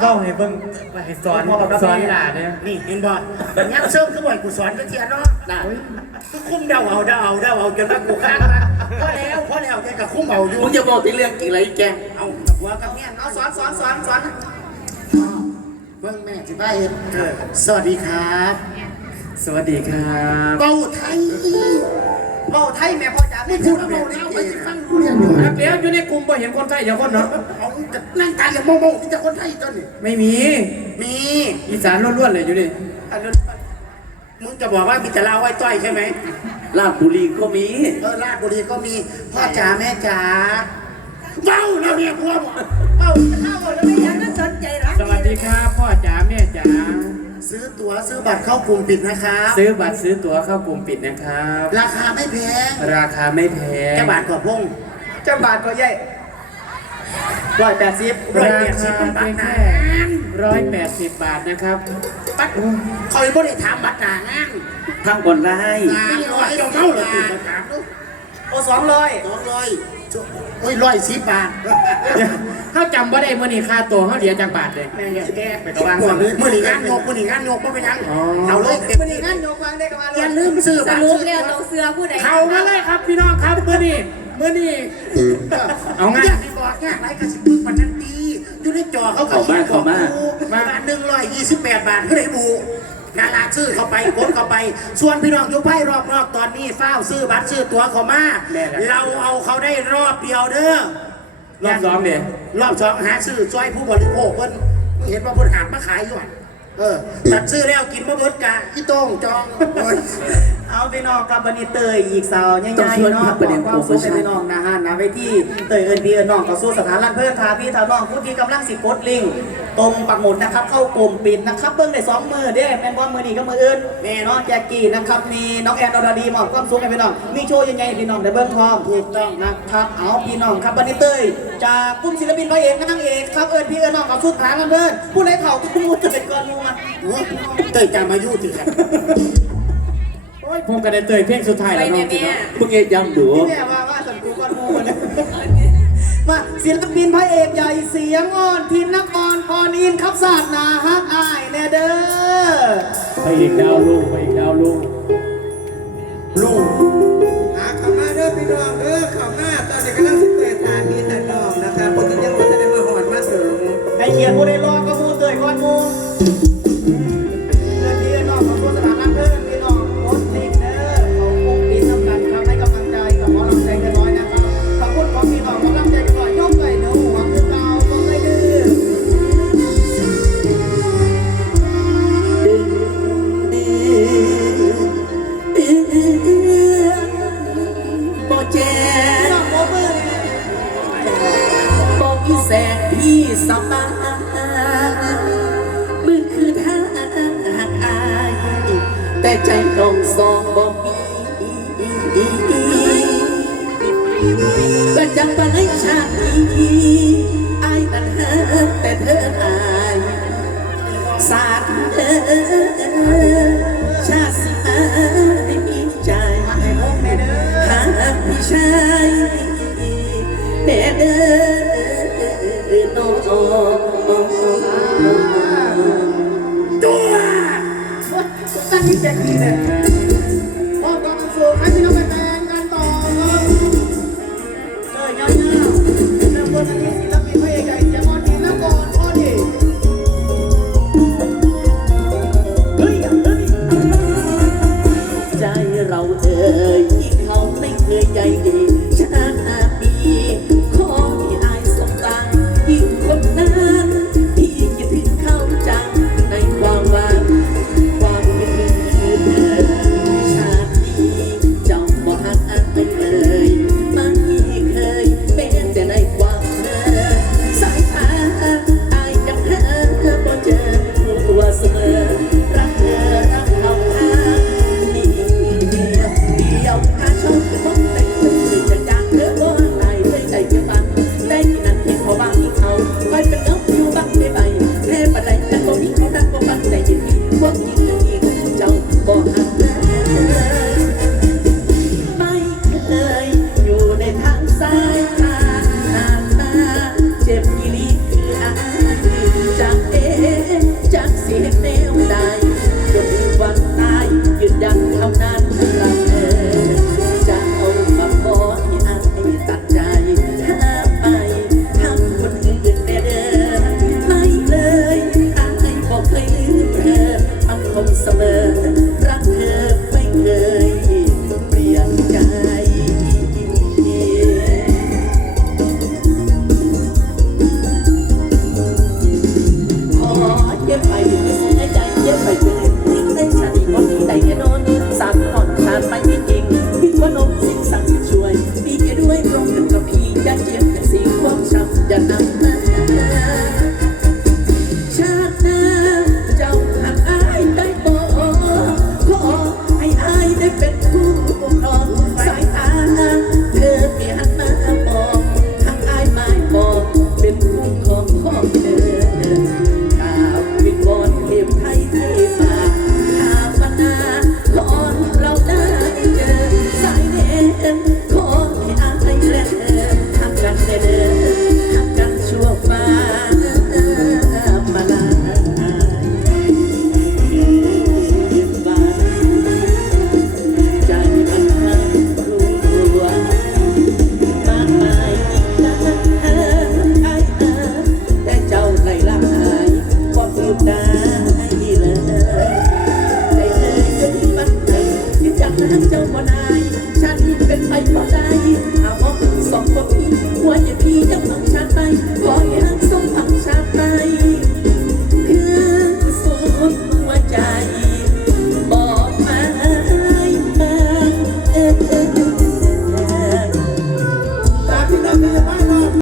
เล่าให้เบิ่งให้สอนสอนหลานเนี่ยนี่เห็นบ่ยังเสริมคือบ่อยกูสอนก็เทียเนาะน่ะคือคุ้มเดาเอาเดาเอาเดาเอาจนว่ากูค้างนะพอแล้วพอแล้วแกก็คุ้มเอาอยู่มึงจะบอกที่เรื่องกี่ไรแกงเอากับหัวกับเงี้ยเอาสอนสอนสอนสอนเบิ่งแม่สิบ้าเห็นสวัสดีครับ สวัสดีครับเบาไทย เบาไทยแม่พ่อจ๋าไม่พูดเบาแล้วไม่ฟังกูเรื่องอยู่ครับเดี๋ยวอยู่ในกลุ่มบ่เห็นคนไทยเดี๋ยวคนเนาะเอาจะนั่งการเรียนโมโมที่จะคนไทยต้นนี่ไม่มี มีอีสานล้วนๆเลยอยู่ดิอันนั้นมึงจะบอกว่ามีแต่ลาวไว้ต้อยใช่ไหมลาดบุรีก็มี เออลาดบุรีก็มีพ่อจ๋าแม่จ๋าเบ้าเราเนี่ยพ่อบอกเบ้าเข้าแล้วไม่ยังนั้นสนใจรักสวัสดีครับพ่อจ๋าแม่จ๋า ซื้อตั๋วซื้อบัตรเข้ากลุ่มปิดนะครับ ซื้อบัตรซื้อตั๋วเข้ากลุ่มปิดนะครับ ราคาไม่แพงราคาไม่แพงแค่บาทกว่าพงเจ้าบาทก็ใหญ่ร้อยแปดสิบร้อยราแปดสิบคาบาเพีทยงนะแค่ร้อยแปดสิบบาทนะครับ บัตรคอยบ่ได้ถามบัตรหนางานทางออนไลน์สามร้อยเจ้าเท่าเลยติดมาถามดูโอ้สองร้อยสองร้อย โอ้ยร้อยสิบบาทเขาจำว่าได้มื่อนี้ค่าตัวเขาเหลือจากบาทเลยแม่งแกไปตะวันก่อนเลยมื่อนี้งานโยกมื่อนี้งานโยกก็เป็นยังอ๋อเอาเลยเต็มวันนี้ที่งั้นโยกวางได้กันมาเลอย่ายลืมซื้อสบัตรรุปซื้อแล้วเราเสือผู้ใดเข้ามาเลยครับพี่น้องครับมื่อนี้มื่อนี้เอาไงอยากให้บอกง่ายไรก็สิบึกมันนั้นดีอยู่ในจอเขาบอกมาหนึ่งร้อยยี่สิบแปดบาทก็ได้บู นาลาซื้อเข้าไปกดเข้าไป ส่วนพี่น้องอยู่ไพ่รอบนอกตอนนี้เฝ้าซื้อบัตรซื้อตั๋วเขามาเราเอาเขาได้รอบเดียวเด้อ รอบสองเดี๋ยวรอบสองหาซื้อจ้อยผู้บริโภคเพิ่นมึงเห็นว่าเพิ่นหามาขายอยู่อะเออตัดซื้อแล้วกินมาเบิดกะอีโต้งจองโอ้ย เอาไปน้องกับบันนี้เตยอีกสาวใหญ่ๆเนาะบอกความสุขให้พี่น้องนะฮะนะไปที่เตยเอิญพี่เอิญน้องก็สู้สถานรันเพื่อนพาพี่ทาน้องผู้ที่กำลังสิกดลิงก์ตรงปักหมุดนะครับ เข้ากลุ่มปิดนะครับเบิ้งได้สองมือเด้แม่นบอลมือนี้ก็มืออื่นแม่น้องแจ็กกี้นะครับมีน้องแอนอรดีมอบความสุขให้พี่น้องมีโชว์ใหญ่ๆพี่น้องได้เบิ้งพร้อมถูกต้องนะครับเอาพี่น้องครับบันนี้เตยจากกลุ่มศิลปินพระเอกนางเอกครับเอิญพี่เอิญน้องก็สู้สถานรันเพื่อนผู้ใดเข่าผู้มูเตยก่อนมูมันโอ้ยเตยจามายุติครับโอ้ยผมก็ได้เตยเพลงสุดท้ายไปแล้วน้แม่องพี่แม่น้องมึงเอ็ยังดูพี่แม่ว่าว่าสันกูก่อนมูมันมาศิลปินพระเอกใหญ่เสียงอ่อนทินนักอ่อนพรอินครับศาสนาฮักอายแน่เด้อไปอีกดาวลุงไปอีกดาวลุงลูกหาขม่าเด้อพี่น้องเด้อขม่าตอนนี้กำลัง แต่ใจตรงสองบอกก็จังไปชาตินี้อายมันเฮิดแต่เธออายสาธุเด้อชาติสิมาให้มีใจหาพี่ชายแน่เด้อน้อง